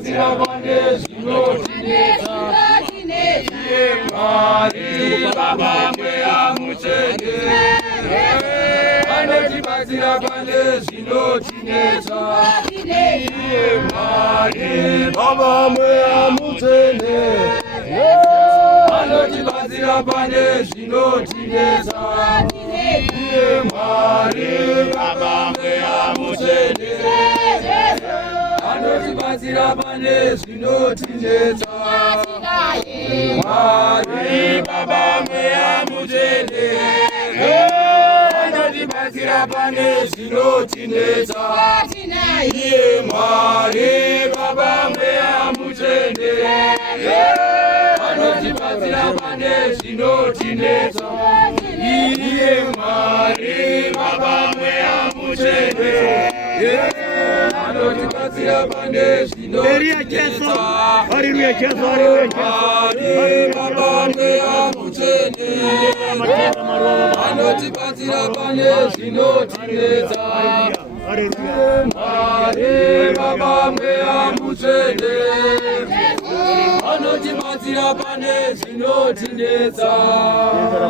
anotibatsira pane zvinotinetsa. Iye Mwari Baba mweya mutsvene, anotibatsira pane zvinotinetsa. Iye Mwari Baba mweya mutsvene, anotibatsira pane zvinotinetsa. Iye Mwari Baba mweya mutsvene, anotibatsira pane zvinotinetsa. Mwari Baba mweya mutsvene, anotibatsira pane zvinotinetsa. Iye Mwari Baba mweya mutsvene, anotibatsira pane zvinotinetsa. Iye Mwari Baba mweya mutsvene, anotibatsira pane zvinotinetsa. Mwari Baba mweya mutsvene, anotibatsira pane zvinotinetsa. Mwari Baba mweya mutsvene, anotibatsira pane zvinotinetsa.